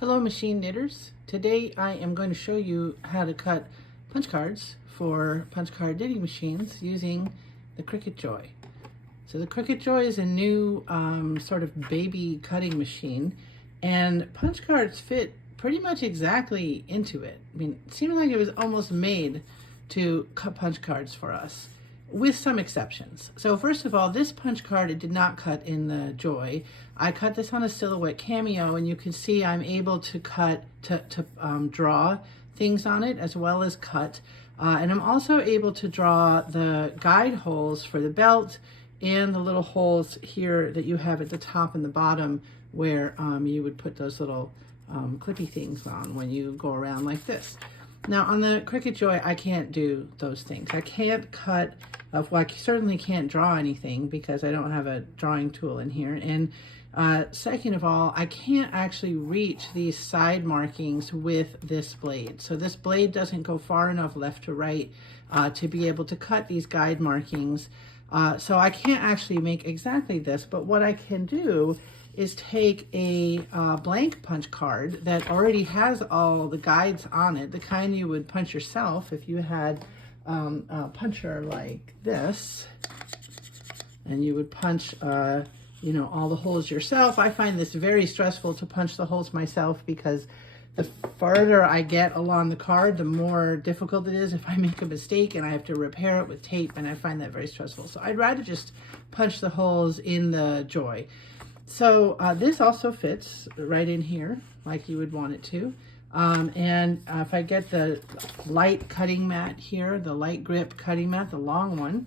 Hello machine knitters. Today I am going to show you how to cut punch cards for punch card knitting machines using the Cricut Joy. So the Cricut Joy is a new sort of baby cutting machine, and punch cards fit pretty much exactly into it. I mean, it seemed like it was almost made to cut punch cards for us, with some exceptions. So first of all, this punch card, it did not cut in the Joy. I cut this on a Silhouette Cameo, and you can see I'm able to cut, draw things on it as well as cut. And I'm also able to draw the guide holes for the belt and the little holes here that you have at the top and the bottom where you would put those little clippy things on when you go around like this. Now on the Cricut Joy, I can't do those things. I can't cut, well, I certainly can't draw anything because I don't have a drawing tool in here. And second of all, I can't actually reach these side markings with this blade. So this blade doesn't go far enough left to right to be able to cut these guide markings. So I can't actually make exactly this, but what I can do is take a blank punch card that already has all the guides on it, the kind you would punch yourself if you had a puncher like this, and you would punch you know, all the holes yourself. I find this very stressful to punch the holes myself because the farther I get along the card, the more difficult it is if I make a mistake and I have to repair it with tape, and I find that very stressful. So I'd rather just punch the holes in the Joy. So this also fits right in here like you would want it to. And if I get the light cutting mat here, the light grip cutting mat, the long one,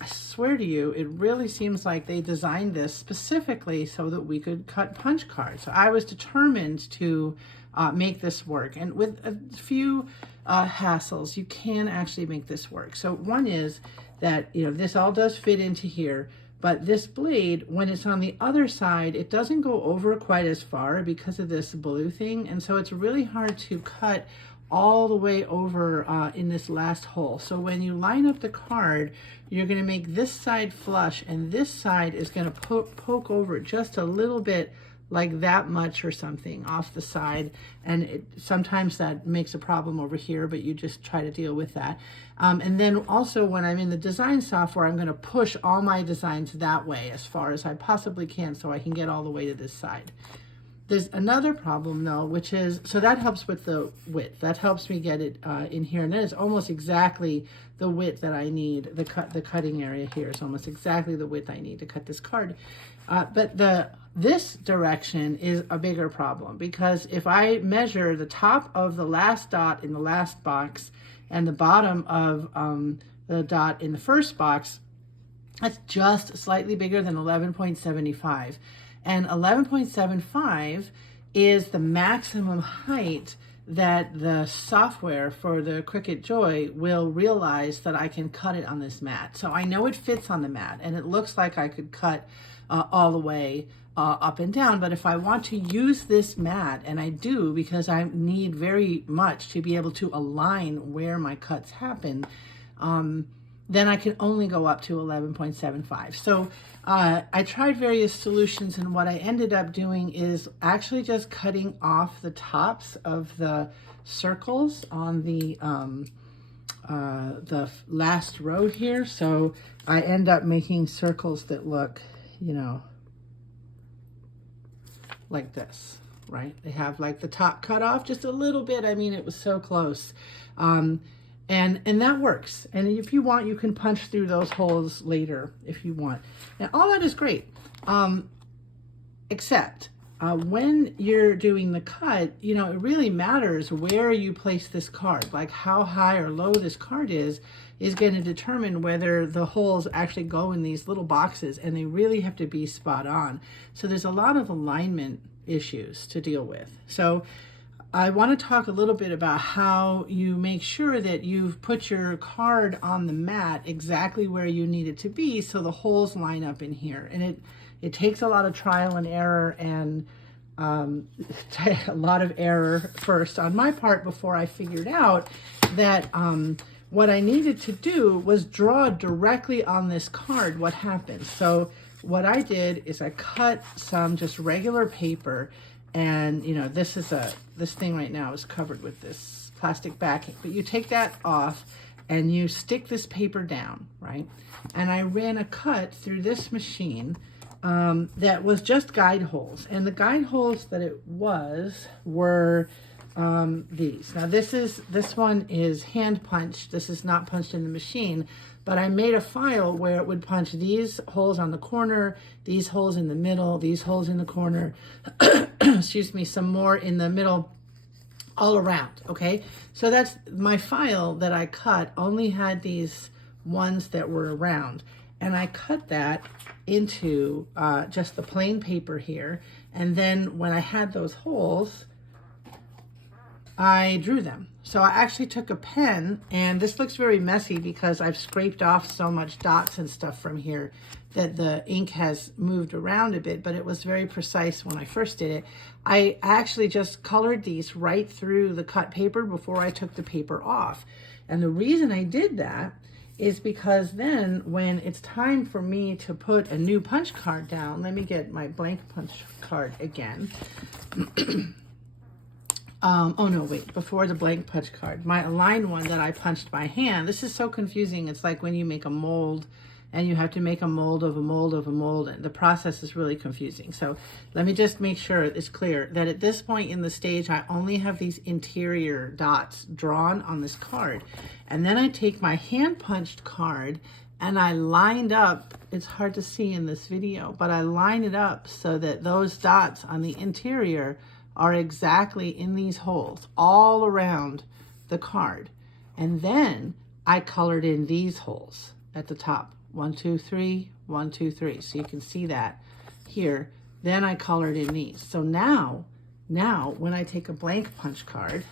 I swear to you, it really seems like they designed this specifically so that we could cut punch cards. So I was determined to make this work. And with a few hassles, you can actually make this work. So one is that, you know, this all does fit into here, but this blade, when it's on the other side, it doesn't go over quite as far because of this blue thing. And so it's really hard to cut all the way over in this last hole. So when you line up the card, you're going to make this side flush, and this side is going to poke over just a little bit, like that much or something off the side. And sometimes that makes a problem over here, but you just try to deal with that. And then also when I'm in the design software, I'm going to push all my designs that way as far as I possibly can so I can get all the way to this side. There's another problem though, which is, so that helps with the width. That helps me get it in here. And that is almost exactly the width that I need. The cutting area here is almost exactly the width I need to cut this card. But this direction is a bigger problem, because if I measure the top of the last dot in the last box and the bottom of the dot in the first box, that's just slightly bigger than 11.75. And 11.75 is the maximum height that the software for the Cricut Joy will realize that I can cut it on this mat. So I know it fits on the mat, and it looks like I could cut all the way up and down. But if I want to use this mat, and I do because I need very much to be able to align where my cuts happen, then I can only go up to 11.75. So I tried various solutions, and what I ended up doing is actually just cutting off the tops of the circles on the last row here. So I end up making circles that look, you know, like this, right? They have like the top cut off just a little bit. I mean, it was so close. And that works. And if you want, you can punch through those holes later if you want. And all that is great, except when you're doing the cut, you know, it really matters where you place this card. Like how high or low this card is going to determine whether the holes actually go in these little boxes, and they really have to be spot on. So there's a lot of alignment issues to deal with. So I want to talk a little bit about how you make sure that you've put your card on the mat exactly where you need it to be so the holes line up in here. And it takes a lot of trial and error, and a lot of error first on my part before I figured out that what I needed to do was draw directly on this card what happened. So what I did is I cut some just regular paper, And you know, this thing right now is covered with this plastic backing, but you take that off and you stick this paper down, right? And I ran a cut through this machine that was just guide holes. And the guide holes that it were these. Now this one is hand punched. This is not punched in the machine, but I made a file where it would punch these holes on the corner, these holes in the middle, these holes in the corner, excuse me, some more in the middle, all around, okay? So that's my file that I cut, only had these ones that were around. And I cut that into just the plain paper here. And then when I had those holes, I drew them. So I actually took a pen, and this looks very messy because I've scraped off so much dots and stuff from here that the ink has moved around a bit, but it was very precise when I first did it. I actually just colored these right through the cut paper before I took the paper off. And the reason I did that is because then when it's time for me to put a new punch card down, let me get my blank punch card again. Oh no, wait, before the blank punch card, my aligned one that I punched by hand. This is so confusing. It's like when you make a mold and you have to make a mold of a mold of a mold, and the process is really confusing. So let me just make sure it's clear that at this point in the stage, I only have these interior dots drawn on this card. And then I take my hand punched card and I lined up, it's hard to see in this video, but I line it up so that those dots on the interior are exactly in these holes all around the card. And then I colored in these holes at the top. 1, 2, 3, 1, 2, 3. So you can see that here. Then I colored in these. So now when I take a blank punch card,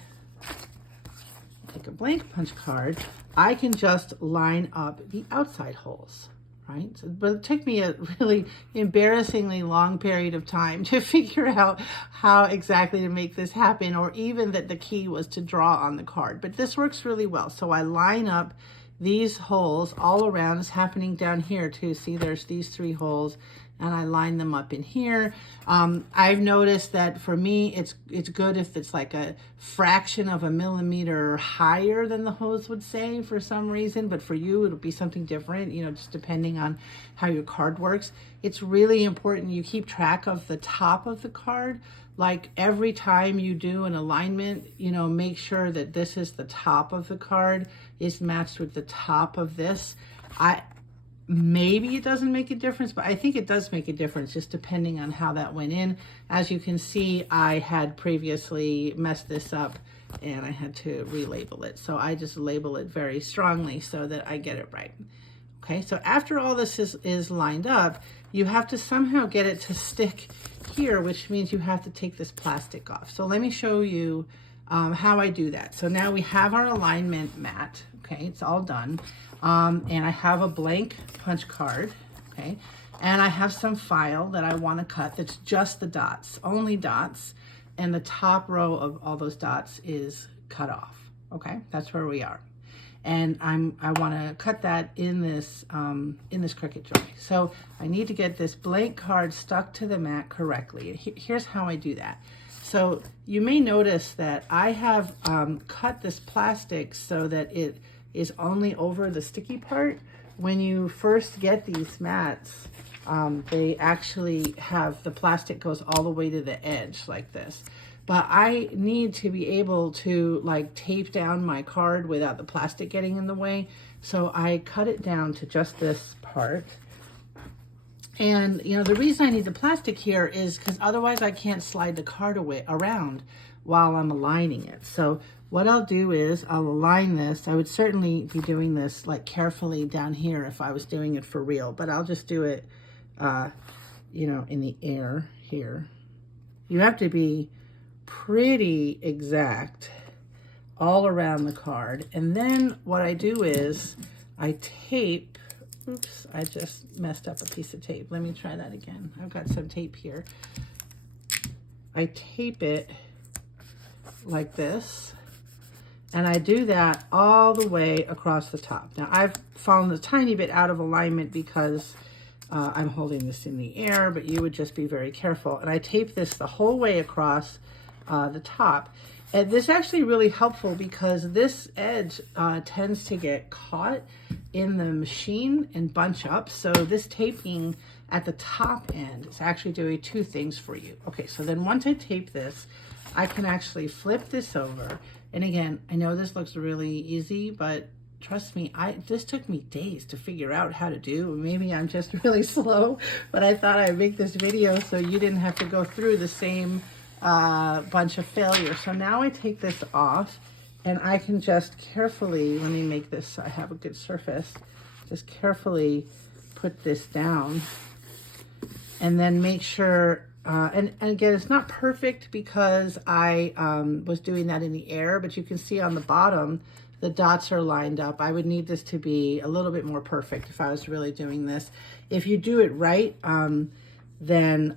I can just line up the outside holes. Right? So, but it took me a really embarrassingly long period of time to figure out how exactly to make this happen, or even that the key was to draw on the card. But this works really well. So I line up these holes all around. It's happening down here too. See, there's these 3 holes, and I line them up in here. I've noticed that for me, it's good if it's like a fraction of a millimeter higher than the hose would say for some reason, but for you, it'll be something different, you know, just depending on how your card works. It's really important you keep track of the top of the card. Like every time you do an alignment, you know, make sure that this is the top of the card is matched with the top of this. Maybe it doesn't make a difference, but I think it does make a difference just depending on how that went in. As you can see, I had previously messed this up and I had to relabel it. So I just label it very strongly so that I get it right. Okay, so after all this is lined up, you have to somehow get it to stick here, which means you have to take this plastic off. So let me show you how I do that. So now we have our alignment mat. Okay, it's all done. And I have a blank punch card, okay? And I have some file that I want to cut that's just the dots, only dots, and the top row of all those dots is cut off, okay? That's where we are. And I want to cut that in this Cricut Joy. So I need to get this blank card stuck to the mat correctly. Here's how I do that. So you may notice that I have cut this plastic so that it is only over the sticky part. When you first get these mats, they actually have, the plastic goes all the way to the edge like this. But I need to be able to like tape down my card without the plastic getting in the way. So I cut it down to just this part. And you know, the reason I need the plastic here is because otherwise I can't slide the card around while I'm aligning it. So what I'll do is I'll align this. I would certainly be doing this like carefully down here if I was doing it for real, but I'll just do it, you know, in the air here. You have to be pretty exact all around the card. And then what I do is I tape, oops, I just messed up a piece of tape. Let me try that again. I've got some tape here. I tape it like this. And I do that all the way across the top. Now I've fallen a tiny bit out of alignment because I'm holding this in the air, but you would just be very careful. And I tape this the whole way across the top. And this is actually really helpful because this edge tends to get caught in the machine and bunch up. So this taping at the top end is actually doing two things for you. Okay, so then once I tape this, I can actually flip this over. And again, I know this looks really easy, but trust me, this took me days to figure out how to do. Maybe I'm just really slow, but I thought I'd make this video so you didn't have to go through the same bunch of failures. So now I take this off and I can just carefully, let me make this so I have a good surface, just carefully put this down and then make sure, and again, it's not perfect because I was doing that in the air, but you can see on the bottom, the dots are lined up. I would need this to be a little bit more perfect if I was really doing this. If you do it right, then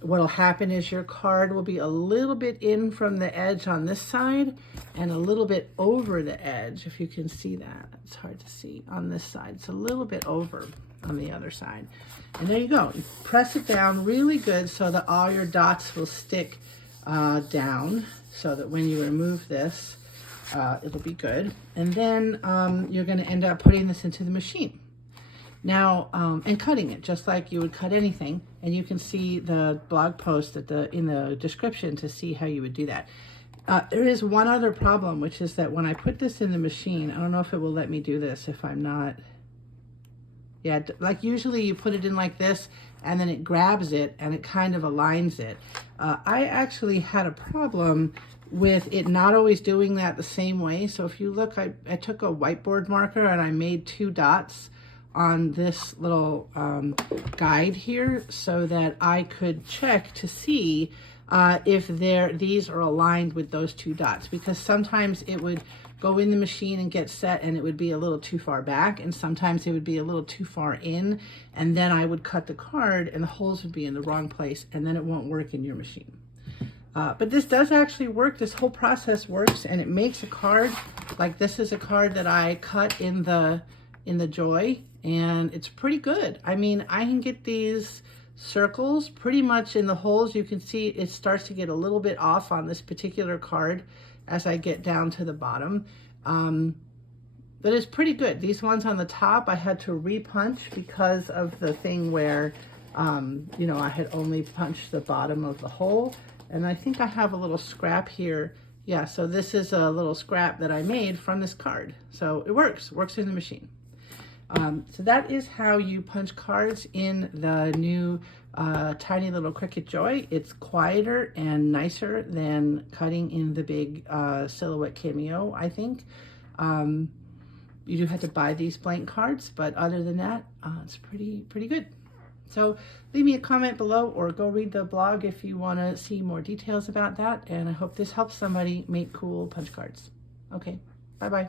what'll happen is your card will be a little bit in from the edge on this side and a little bit over the edge, if you can see that. It's hard to see on this side. It's a little bit over on the other side. And there you go. You press it down really good so that all your dots will stick down so that when you remove this, it'll be good. And then you're going to end up putting this into the machine. Now, and cutting it just like you would cut anything. And you can see the blog post in the description to see how you would do that. There is one other problem, which is that when I put this in the machine, I don't know if it will let me do this if I'm not, yeah, like usually you put it in like this and then it grabs it and it kind of aligns it. I actually had a problem with it not always doing that the same way. So if you look, I took a whiteboard marker and I made 2 dots on this little guide here so that I could check to see if these are aligned with those 2 dots, because sometimes it would go in the machine and get set and it would be a little too far back, and sometimes it would be a little too far in, and then I would cut the card and the holes would be in the wrong place and then it won't work in your machine. But this does actually work. This whole process works, and it makes a card. Like this is a card that I cut in the Joy, and it's pretty good. I mean, I can get these circles pretty much in the holes. You can see it starts to get a little bit off on this particular card as I get down to the bottom. But it's pretty good. These ones on the top, I had to re-punch because of the thing where, you know, I had only punched the bottom of the hole. And I think I have a little scrap here. Yeah, so this is a little scrap that I made from this card. So it works in the machine. So that is how you punch cards in the new tiny little Cricut Joy. It's quieter and nicer than cutting in the big Silhouette Cameo, I think. You do have to buy these blank cards, but other than that, it's pretty good. So leave me a comment below or go read the blog if you want to see more details about that. And I hope this helps somebody make cool punch cards. Okay, bye-bye.